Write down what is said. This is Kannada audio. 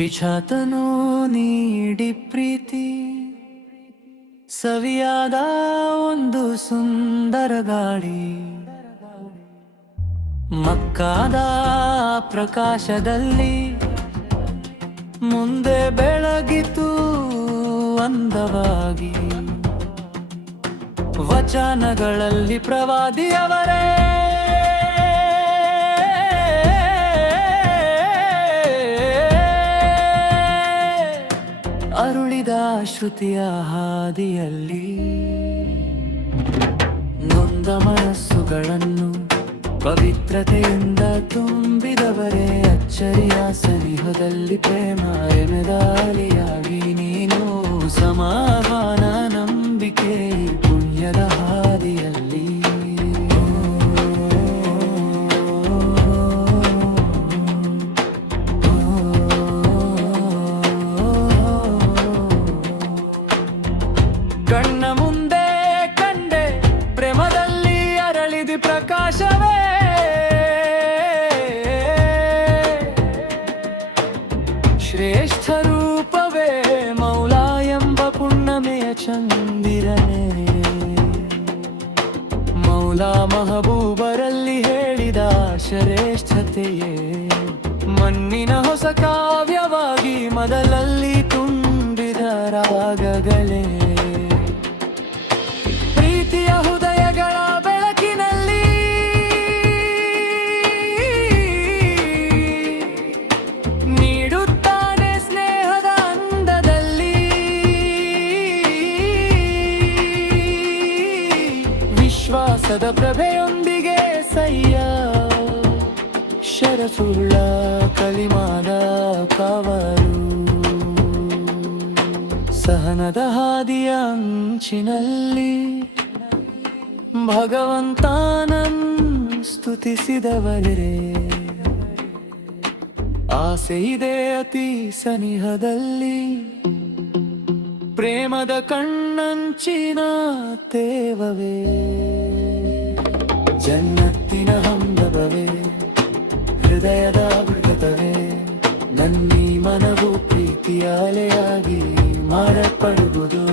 ವಿಚಾತನು ನೀಡಿ ಪ್ರೀತಿ ಸವಿಯಾದ ಒಂದು ಸುಂದರ ಗಾಡಿ ಮಕ್ಕಾದ ಪ್ರಕಾಶದಲ್ಲಿ ಮುಂದೆ ಬೆಳಗಿತು ಅಂದವಾಗಿ ವಚನಗಳಲ್ಲಿ ಪ್ರವಾದಿಯವರೇ ಅರುಳಿದ ಶ್ರುತಿಯ ಹಾದಿಯಲ್ಲಿ ನೊಂದ ಮನಸ್ಸುಗಳನ್ನು ಪವಿತ್ರತೆಯಿಂದ ತುಂಬಿದವರೇ ಅಚ್ಚರಿಯ ಸನಿಹದಲ್ಲಿ ಪ್ರೇಮ ಎಮೆದಾಲಿಯಾಗಿ ನೀನು ಸಮಾಧಾನ ನಂಬಿಕೆ ಪುಣ್ಯದ ಹಾದಿಯಲ್ಲಿ ಕಣ್ಣ ಮುಂದೆ ಕಂಡೆ ಪ್ರೇಮದಲ್ಲಿ ಅರಳಿದಿ ಪ್ರಕಾಶವೇ ಶ್ರೇಷ್ಠ ರೂಪವೇ ಮೌಲಾ ಎಂಬ ಪುಣ್ಯಮೆಯ ಚಂದಿರನೇ ಮೌಲಾ ಮಹಬೂಬರಲ್ಲಿ ಹೇಳಿದ ಶ್ರೇಷ್ಠತೆಯೇ ಮಣ್ಣಿನ ಹೊಸ ಕಾವ್ಯವಾಗಿ ಮೊದಲಲ್ಲಿ ತುಂಬಿದ ರಾಗಗಳೇ ಪ್ರೀತಿಯ ಹೃದಯಗಳ ಬೆಳಕಿನಲ್ಲಿ ನೀಡುತ್ತಾನೆ ಸ್ನೇಹದ ಅಂದದಲ್ಲಿ ವಿಶ್ವಾಸದ ಪ್ರಭೆಯೊಂದಿಗೆ ಸಯ್ಯ ಶರಫುಳ್ಳ ಕಲಿಮಾದ ಕವರು ಸಹನದ ಹಾದಿಯ ಅಂಚಿನಲ್ಲಿ ಭಗವಂತನನ್ ಸ್ತುತಿಸಿದವರೇ ಆಸೆಯಿದೆ ಅತಿ ಸನಿಹದಲ್ಲಿ ಪ್ರೇಮದ ಕಣ್ಣಂಚಿನ ತೇವವೇ ಜನ್ನತ್ತಿನ ಹಂಬವೇ ಹೃದಯದ ಮೃಗತವೇ ನನ್ನೀ ಮನವು ಪ್ರೀತಿಯ ಅಲೆಯಾಗಿ ಮಾರಲ್ಪಡುವುದು